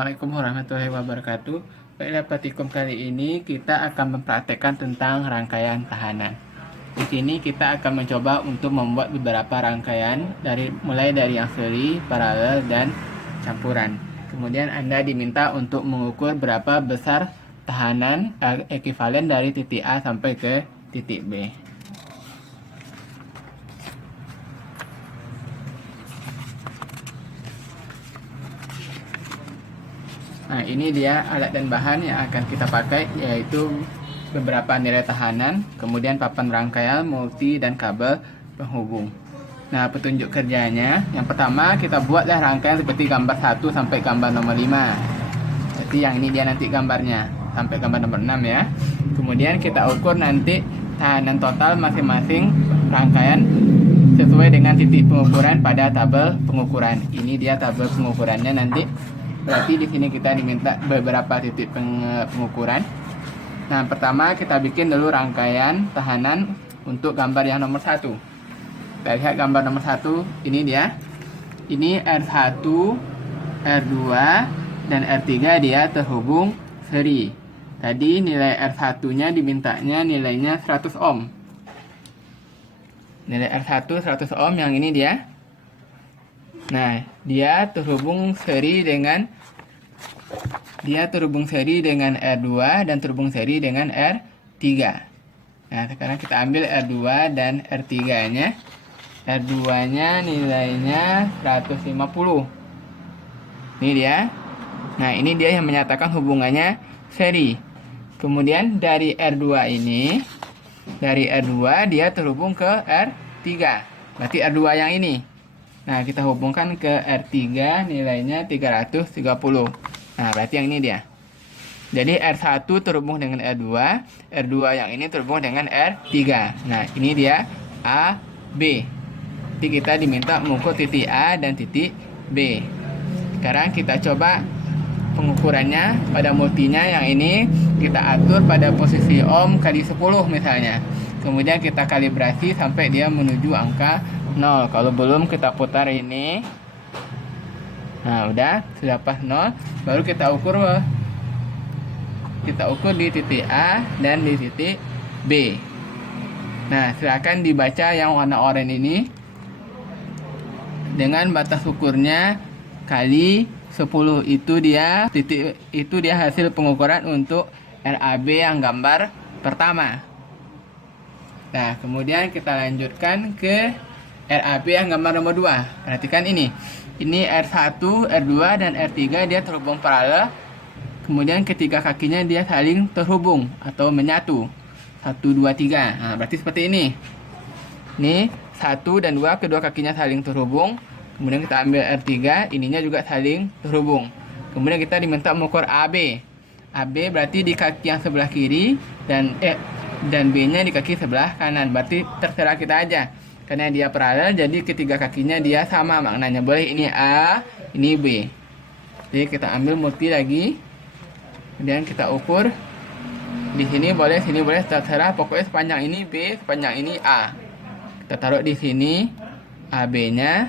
Assalamualaikum warahmatullahi wabarakatuh. Pada praktikum kali ini kita akan mempraktekkan tentang rangkaian tahanan. Di sini kita akan mencoba untuk membuat beberapa rangkaian mulai dari yang seri, paralel, dan campuran. Kemudian Anda diminta untuk mengukur berapa besar tahanan ekivalen dari titik A sampai ke titik B. Nah, ini dia alat dan bahan yang akan kita pakai, yaitu beberapa nilai tahanan, kemudian papan rangkaian, multi, dan kabel penghubung. Nah, petunjuk kerjanya, yang pertama kita buatlah rangkaian seperti gambar 1 sampai gambar nomor 5. Jadi yang ini dia nanti gambarnya, sampai gambar nomor 6 ya. Kemudian kita ukur nanti tahanan total masing-masing rangkaian sesuai dengan titik pengukuran pada tabel pengukuran. Ini dia tabel pengukurannya nanti. Berarti di sini kita diminta beberapa titik pengukuran. Nah, pertama kita bikin dulu rangkaian tahanan untuk gambar yang nomor 1. Kita lihat gambar nomor 1, ini dia. Ini R1, R2, dan R3 dia terhubung seri. Tadi nilai R1-nya dimintanya nilainya 100 ohm. Nilai R1 100 ohm, yang ini dia. Nah, dia terhubung seri dengan R2 dan terhubung seri dengan R3. Nah, sekarang kita ambil R2 dan R3-nya. R2-nya nilainya 150. Ini dia. Nah, ini dia yang menyatakan hubungannya seri. Kemudian dari R2 dia terhubung ke R3. Berarti R2 yang ini. Nah, kita hubungkan ke R3, nilainya 330. Nah, berarti yang ini dia. Jadi R1 terhubung dengan R2, R2 yang ini terhubung dengan R3. Nah, ini dia A, B. Jadi kita diminta mengukur titik A dan titik B. Sekarang kita coba pengukurannya pada multinya yang ini. Kita atur pada posisi ohm kali 10 misalnya. Kemudian kita kalibrasi sampai dia menuju angka 0. Kalau belum, kita putar ini. Nah, sudah pas 0. Baru kita ukur di titik A dan di titik B. Nah, silakan dibaca yang warna oranye ini dengan batas ukurnya kali 10. Itu dia hasil pengukuran untuk RAB yang gambar pertama. Nah, kemudian kita lanjutkan ke RAB yang gambar nomor 2. Perhatikan ini. Ini R1, R2, dan R3 dia terhubung paralel. Kemudian ketiga kakinya dia saling terhubung atau menyatu. 1, 2, 3. Nah, berarti seperti ini. Ini 1 dan 2, kedua kakinya saling terhubung. Kemudian kita ambil R3, ininya juga saling terhubung. Kemudian kita diminta mengukur AB. AB berarti di kaki yang sebelah kiri dan B-nya di kaki sebelah kanan. Berarti terserah kita aja. Karena dia paralel, jadi ketiga kakinya dia sama maknanya. Boleh ini A, ini B. Jadi kita ambil multi lagi. Kemudian kita ukur. Di sini boleh, sini boleh, terserah. Pokoknya sepanjang ini B, sepanjang ini A. Kita taruh di sini AB-nya.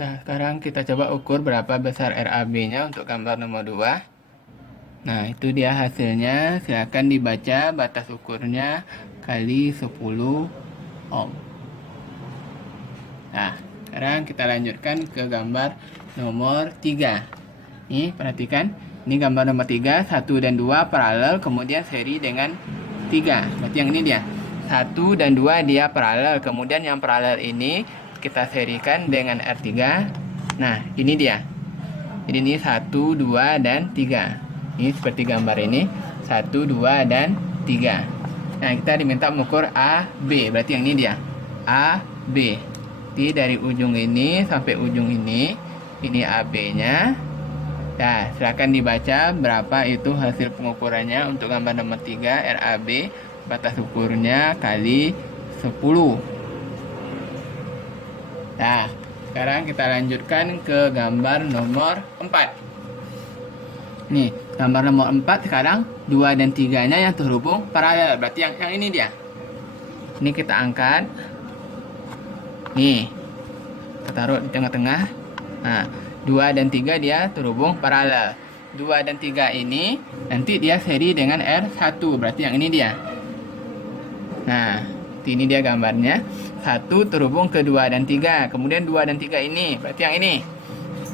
Nah, sekarang kita coba ukur berapa besar RAB-nya untuk gambar nomor 2. Nah, itu dia hasilnya. Silakan dibaca batas ukurnya kali 10 ohm. Nah, sekarang kita lanjutkan ke gambar nomor 3. Nih, perhatikan. Ini gambar nomor 3, 1 dan 2 paralel, kemudian seri dengan 3. Berarti yang ini dia. 1 dan 2 dia paralel, kemudian yang paralel ini kita serikan dengan R3. Nah, ini dia. Jadi ini 1, 2, dan 3. Ini seperti gambar ini, 1, 2, dan 3. Nah, kita diminta mengukur A, B. Berarti yang ini dia, A, B. Jadi dari ujung ini sampai ujung ini AB-nya. Nah, silakan dibaca berapa itu hasil pengukurannya untuk gambar nomor 3, RAB. Batas ukurnya kali 10. Nah, sekarang kita lanjutkan ke gambar nomor 4. Nih, gambar nomor 4 sekarang 2 dan 3-nya yang terhubung paralel. Berarti yang ini dia. Ini kita angkat. Nih, kita taruh di tengah-tengah. Nah, 2 dan 3 dia terhubung paralel. 2 dan 3 ini nanti dia seri dengan R1, berarti yang ini dia. Nah, ini dia gambarnya. 1 terhubung ke 2 dan 3. Kemudian 2 dan 3 ini, berarti yang ini.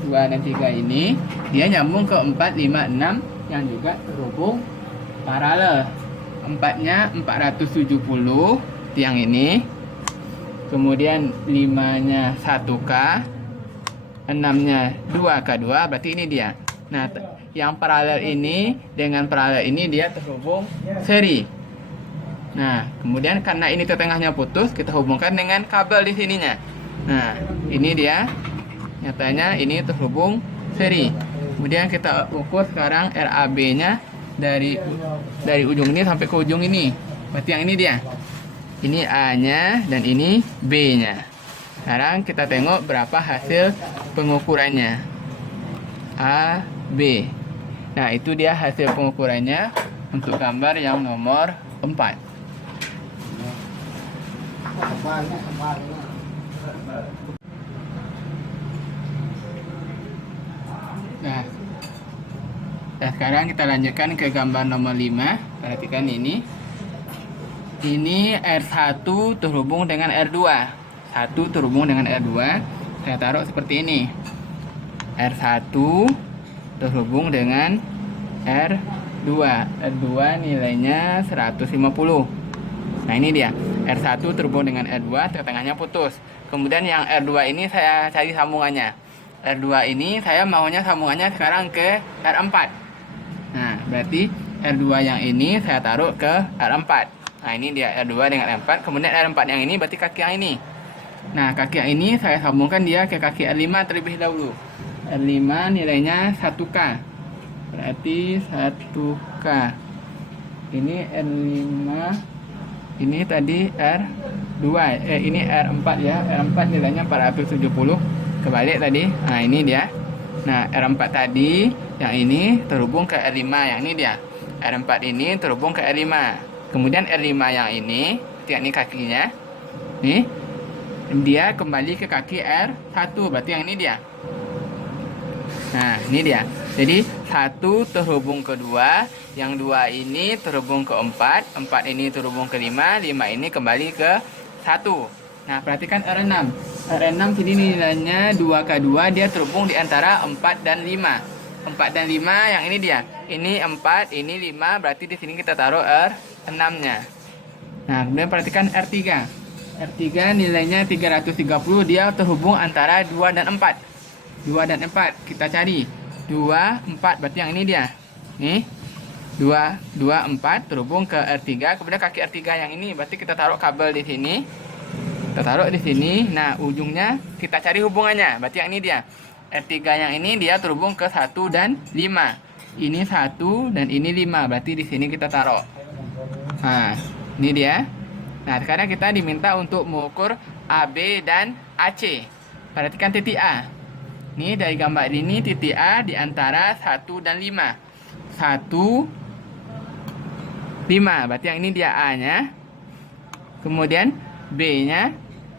2 dan 3 ini dia nyambung ke 4, 5, 6 yang juga terhubung paralel. 4-nya 470 yang ini. Kemudian 5-nya 1K, 6-nya 2K2, berarti ini dia. Nah, yang paralel ini dengan paralel ini dia terhubung seri. Nah, kemudian karena ini tengahnya putus, kita hubungkan dengan kabel di sininya. Nah, ini dia. Nyatanya ini terhubung seri. Kemudian kita ukur sekarang RAB-nya dari ujung ini sampai ke ujung ini. Berarti yang ini dia. Ini A-nya dan ini B-nya. Sekarang kita tengok berapa hasil pengukurannya. A, B. Nah, itu dia hasil pengukurannya untuk gambar yang nomor 4. Nah, sekarang kita lanjutkan ke gambar nomor 5. Perhatikan ini. Ini R1 terhubung dengan R2. 1 terhubung dengan R2. Saya taruh seperti ini. R1 terhubung dengan R2. R2 nilainya 150. Nah, ini dia. R1 terhubung dengan R2, tengahnya putus. Kemudian yang R2 ini saya cari sambungannya. R2 ini saya maunya sambungannya sekarang ke R4. Nah, berarti R2 yang ini saya taruh ke R4. Nah, ini dia R2 dengan R4. Kemudian R4 yang ini berarti kaki yang ini. Nah, kaki yang ini saya sambungkan dia ke kaki R5 terlebih dahulu. R5 nilainya 1K. Berarti 1K. Ini R5. Ini tadi R2. Ini R4 ya. R4 nilainya 470. Kebalik tadi. Nah, ini dia. Nah, R4 tadi yang ini terhubung ke R5 yang ini dia. R4 ini terhubung ke R5. Kemudian R5 yang ini, ini kakinya. Nih. Dia kembali ke kaki R1, berarti yang ini dia. Nah, ini dia. Jadi 1 terhubung ke 2, yang 2 ini terhubung ke 4, 4 ini terhubung ke 5, 5 ini kembali ke 1. Nah, perhatikan R6. R6 sini nilainya 2K2, dia terhubung di antara 4 dan 5. 4 dan 5 yang ini dia. Ini 4, ini 5, berarti di sini kita taruh R6-nya. Nah, kemudian perhatikan R3. R3 nilainya 330, dia terhubung antara 2 dan 4. 2 dan 4 kita cari. 2, 4 berarti yang ini dia. Nih. 2, 4 terhubung ke R3. Kemudian kaki R3 yang ini berarti kita taruh kabel di sini. Kita taruh di sini. Nah, ujungnya kita cari hubungannya. Berarti yang ini dia. R3 yang ini dia terhubung ke 1 dan 5. Ini 1 dan ini 5. Berarti di sini kita taruh. Nah, ini dia. Nah, sekarang kita diminta untuk mengukur AB dan AC. Perhatikan titik A. Ini dari gambar ini titik A di antara 1 dan 5. 1, 5. Berarti yang ini dia A-nya. Kemudian B-nya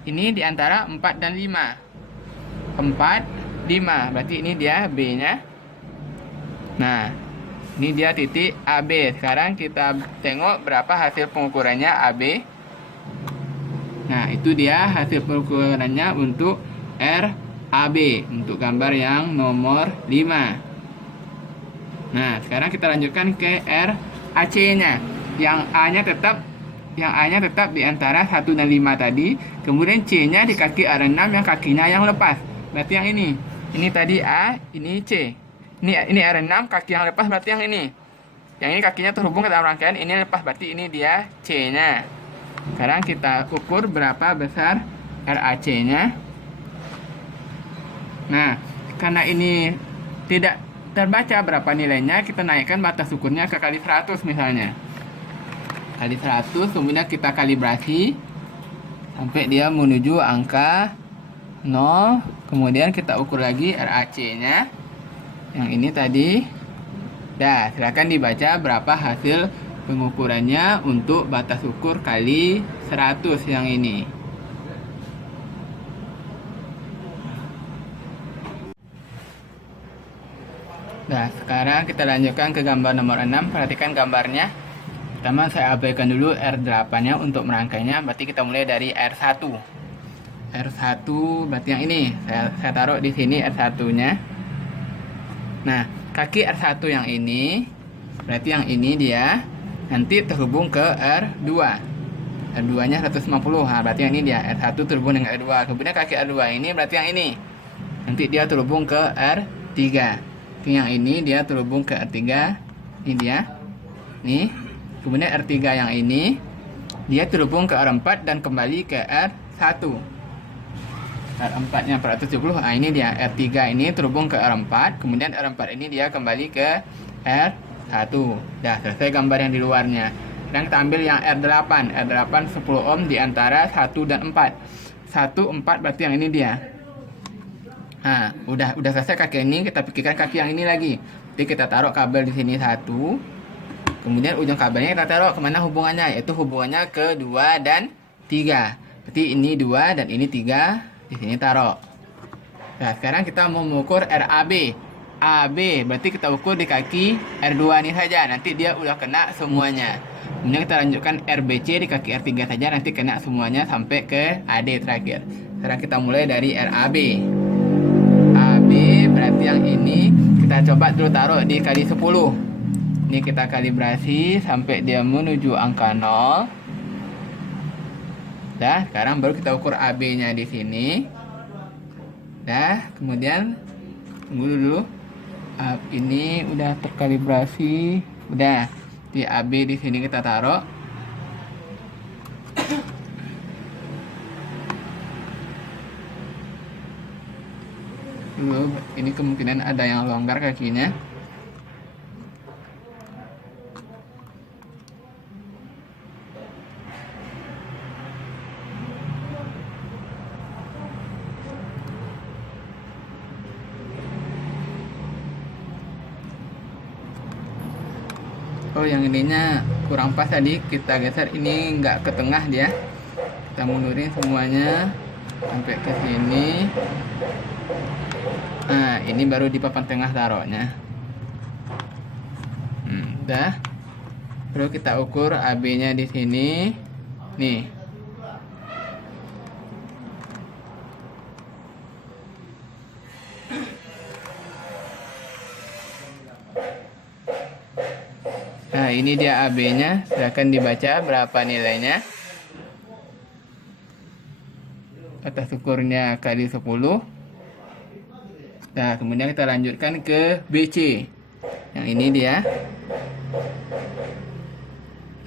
ini di antara 4 dan 5. 4, 5. Berarti ini dia B-nya. Nah, ini dia titik AB. Sekarang kita tengok berapa hasil pengukurannya AB. Nah, itu dia hasil pengukurannya untuk RAB, untuk gambar yang nomor 5. Nah, sekarang kita lanjutkan ke RAC-nya. Yang A-nya tetap di antara 1 dan 5 tadi. Kemudian C-nya di kaki R6 yang kakinya yang lepas. Berarti yang ini. Ini tadi A, ini C. Ini R6, kaki yang lepas berarti yang ini. Yang ini kakinya terhubung ke dalam rangkaian, ini lepas berarti ini dia C-nya. Sekarang kita ukur berapa besar RAC-nya. Nah, karena ini tidak terbaca berapa nilainya, kita naikkan batas ukurnya ke kali 100 misalnya. Kali 100, kemudian kita kalibrasi sampai dia menuju angka 0. Kemudian kita ukur lagi RAC-nya. Yang ini tadi. Dah, silakan dibaca berapa hasil pengukurannya untuk batas ukur kali 100 yang ini. Nah, sekarang kita lanjutkan ke gambar nomor 6. Perhatikan gambarnya. Pertama saya abaikan dulu R8-nya untuk merangkainya. Berarti kita mulai dari R1. R1 berarti yang ini. Saya taruh di sini R1-nya. Nah, kaki R1 yang ini, berarti yang ini dia nanti terhubung ke R2. R2-nya 150. Nah, berarti yang ini dia. R1 terhubung dengan R2. Kemudian kaki R2 ini berarti yang ini. Nanti dia terhubung ke R3. Yang ini dia terhubung ke R3. Ini dia. Nih. Kemudian R3 yang ini dia terhubung ke R4 dan kembali ke R1. R4-nya 470. Nah, ini dia. R3 ini terhubung ke R4. Kemudian R4 ini dia kembali ke R1. Dah, selesai gambar yang di luarnya. Dan kita ambil yang R8. R8 10 ohm di antara 1 dan 4. 1, 4 berarti yang ini dia. Nah, udah selesai kaki ini, kita pikirkan kaki yang ini lagi. Jadi kita taruh kabel di sini 1. Kemudian ujung kabelnya kita taruh kemana hubungannya? Yaitu hubungannya ke 2 dan 3. Berarti ini 2 dan ini 3. Di sini taruh. Nah, sekarang kita mau mengukur RAB. AB berarti kita ukur di kaki R2 ini saja. Nanti dia udah kena semuanya. Kemudian kita lanjutkan RBC di kaki R3 saja. Nanti kena semuanya sampai ke AD terakhir. Sekarang kita mulai dari RAB. AB berarti yang ini kita coba dulu taruh di kali 10. Ini kita kalibrasi sampai dia menuju angka 0. Dah, sekarang baru kita ukur AB-nya di sini. Dah, kemudian tunggu dulu. Ini udah terkalibrasi. Udah, di AB di sini kita taruh. Dulu, ini kemungkinan ada yang longgar kakinya. Oh, yang ininya kurang pas tadi, kita geser ini nggak ke tengah dia. Kita mundurin semuanya sampai ke sini. Nah, ini baru di papan tengah taruhnya. Udah. Terus kita ukur AB-nya di sini. Nih. Nah, ini dia AB-nya. Silakan dibaca berapa nilainya. Atas ukurnya kali 10. Nah, kemudian kita lanjutkan ke BC. Yang ini dia.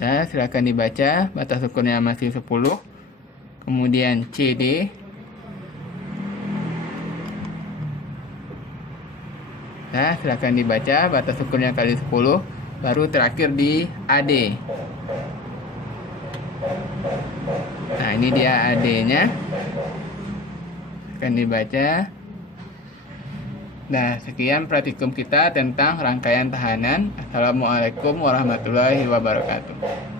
Nah, silakan dibaca. Batas ukurnya masih 10. Kemudian CD. Nah, silakan dibaca. Batas ukurnya kali 10. Baru terakhir di AD. Nah, ini dia AD-nya. Akan dibaca. Nah, sekian praktikum kita tentang rangkaian tahanan. Assalamualaikum warahmatullahi wabarakatuh.